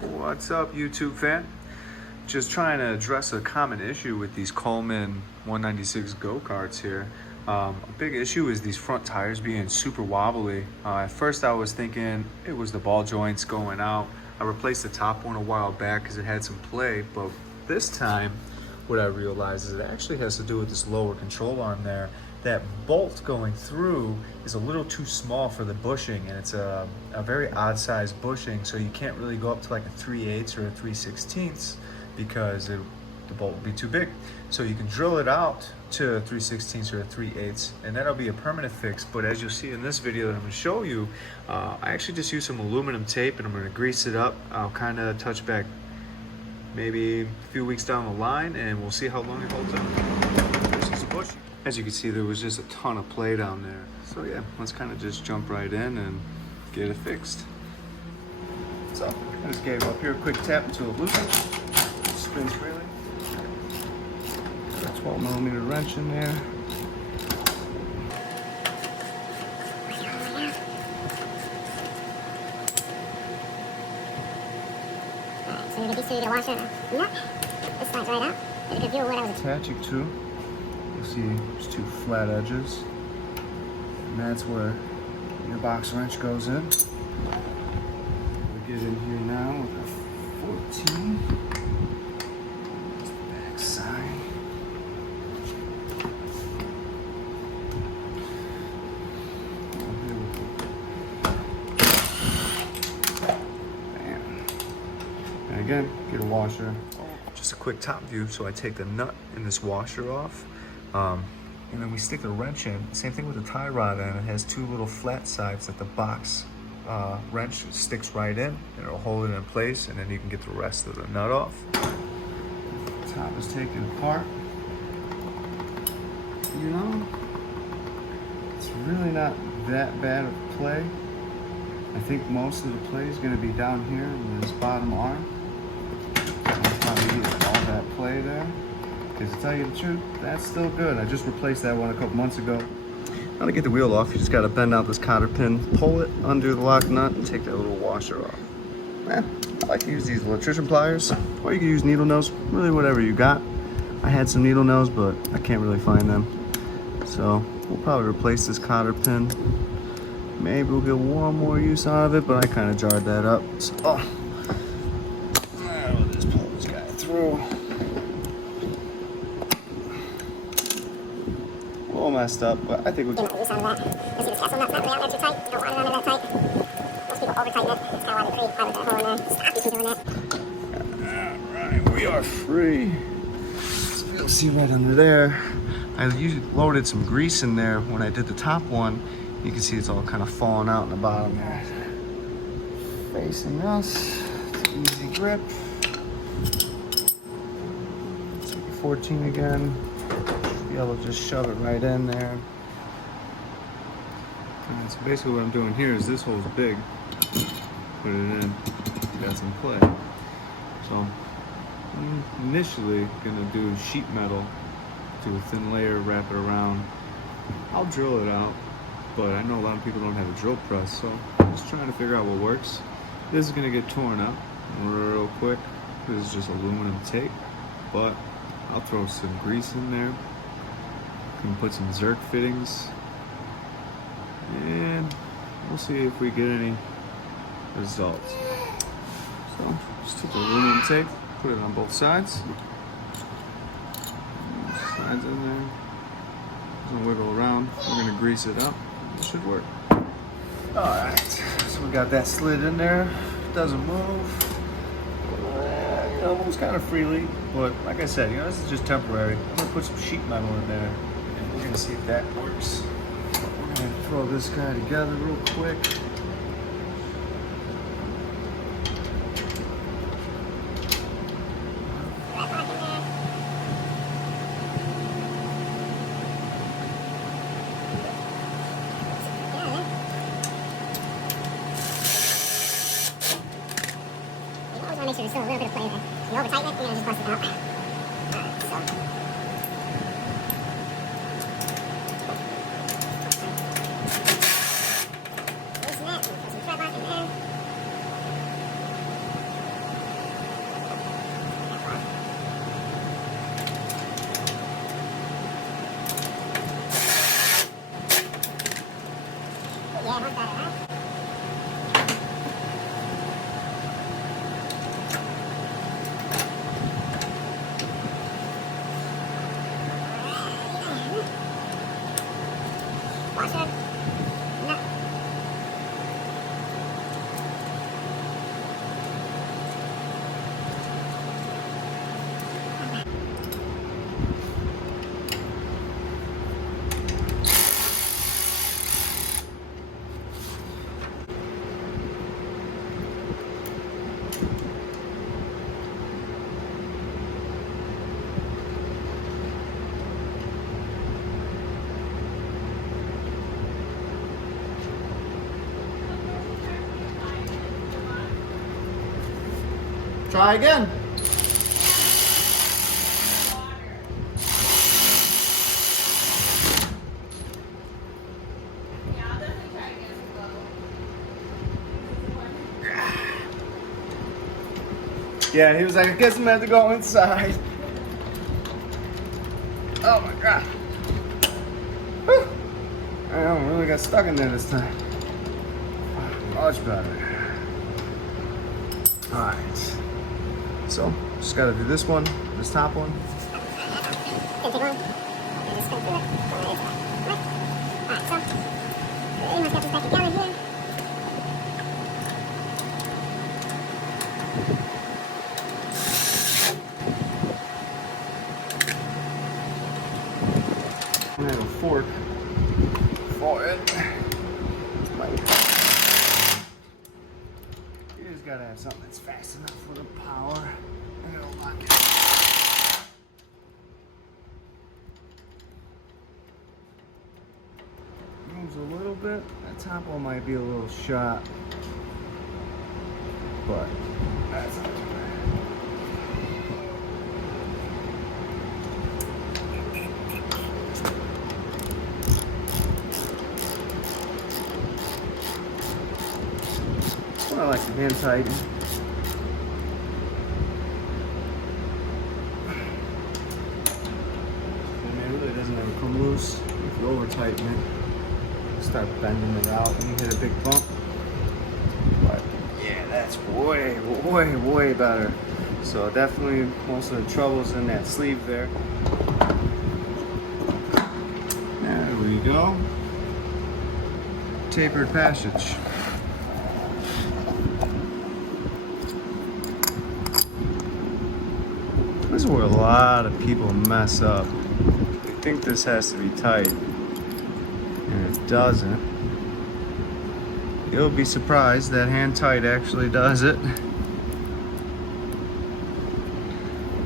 What's up, YouTube fan? Just trying to address a common issue with these Coleman 196 go-karts here. A big issue is these front tires being super wobbly. At first I was thinking it was the ball joints going out. I replaced the top one a while back because it had some play, but this time what I realized is it actually has to do with this lower control arm there. That bolt going through is a little too small for the bushing, and it's a very odd sized bushing, so you can't really go up to like a 3/8 or a 3/16 because the bolt will be too big. So you can drill it out to a 3/16 or a 3/8, and that'll be a permanent fix. But as you'll see in this video that I'm going to show you, I actually just used some aluminum tape and I'm going to grease it up. I'll kind of touch back maybe a few weeks down the line and we'll see how long it holds up. This is bushy. As you can see, there was just a ton of play down there. So yeah, let's kind of just jump right in and get it fixed. So I just gave up here a quick tap until it loosens. Spins freely. Got a 12mm wrench in there. So you get a washer nut. This slides right out. Get a good view of what I was attaching to. You'll see there's two flat edges, and that's where your box wrench goes in. We get in here now with a 14. That's the back side. Bam. And again, get a washer. Just a quick top view. So I take the nut in this washer off. And then we stick the wrench in. Same thing with the tie rod, and it has two little flat sides that the box wrench sticks right in, and it'll hold it in place, and then you can get the rest of the nut off. The top is taken apart. You know, it's really not that bad of play. I think most of the play is going to be down here in this bottom arm. I'll probably get all that play there. Because to tell you the truth, that's still good. I just replaced that one a couple months ago. Now to get the wheel off, you just got to bend out this cotter pin, pull it under the lock nut, and take that little washer off. I like to use these electrician pliers, or you can use needle nose, really whatever you got. I had some needle nose, but I can't really find them. So we'll probably replace this cotter pin. Maybe we'll get one more use out of it, but I kind of jarred that up. So, we'll just pull this guy through. A little messed up, but I think we can. use out of that. You see the tassel nut's not really out there too tight. You don't want it on there that tight. Most people over tighten it. That's kind of why they create that hole in there. Stop you from doing that. Alright, we are free. So you'll see right under there. I loaded some grease in there when I did the top one. You can see it's all kind of falling out in the bottom there. Facing us. It's an easy grip. Take the 14 again. Be able to just shove it right in there. And so basically what I'm doing here is this hole's big. Put it in, got some play. So I'm initially gonna do sheet metal, do a thin layer, wrap it around. I'll drill it out, but I know a lot of people don't have a drill press, so I'm just trying to figure out what works. This is gonna get torn up real quick. This is just aluminum tape, but I'll throw some grease in there. Can put some Zerk fittings, and we'll see if we get any results. So just take the aluminum tape, put it on both sides. Sides in there. Just wiggle around. We're gonna grease it up. It should work. All right. So we got that slid in there. It doesn't move. You know, it moves kind of freely, but like I said, you know, this is just temporary. I'm gonna put some sheet metal in there. We're gonna see if that works. We're gonna throw this guy together real quick. Make sure there's still a little bit of play there. You over tighten it, you're gonna just bust it out. Alright, so. Loosen that, put some thread lock in there. Try again. Yeah, he was like, I guess I'm gonna have to go inside. Oh my God. Whew. I really got stuck in there this time. Much better. Alright. So, just gotta do this one, this top one. Can take one. And just go through it. Alright, so pretty much got this back together here. I'm gonna have a fork for it. You just gotta have something that's fast enough for the power. And it'll lock it. Moves a little bit. That top one might be a little shot, but that's not too bad. I like the hand tighten. And it really doesn't ever come loose if you over tighten it. Start bending it out and you hit a big bump. But yeah, that's way, way, way better. So definitely most of the trouble's in that sleeve there. There we go. Tapered passage. This is where a lot of people mess up. They think this has to be tight, and it doesn't. You'll be surprised that hand tight actually does it.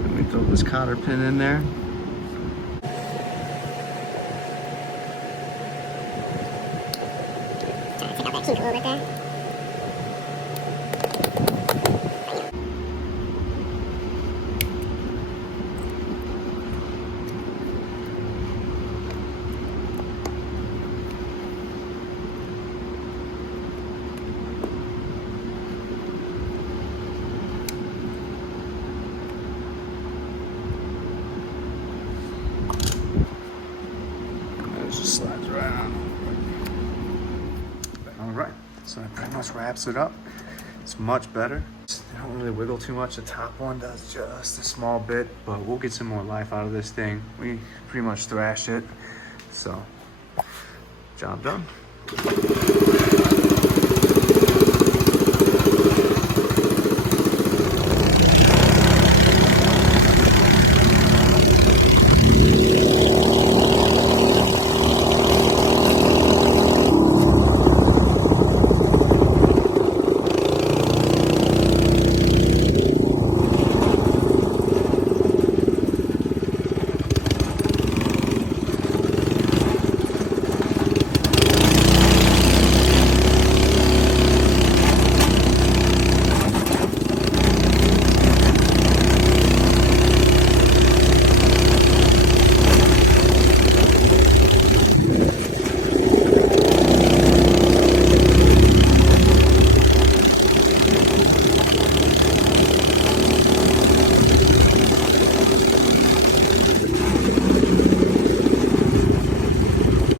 Let me throw this cotter pin in there. Trying to take out that kink a little bit there. Just slides right on. Alright, so that pretty much wraps it up. It's much better. They don't really wiggle too much. The top one does just a small bit, but we'll get some more life out of this thing. We pretty much thrashed it. So, job done.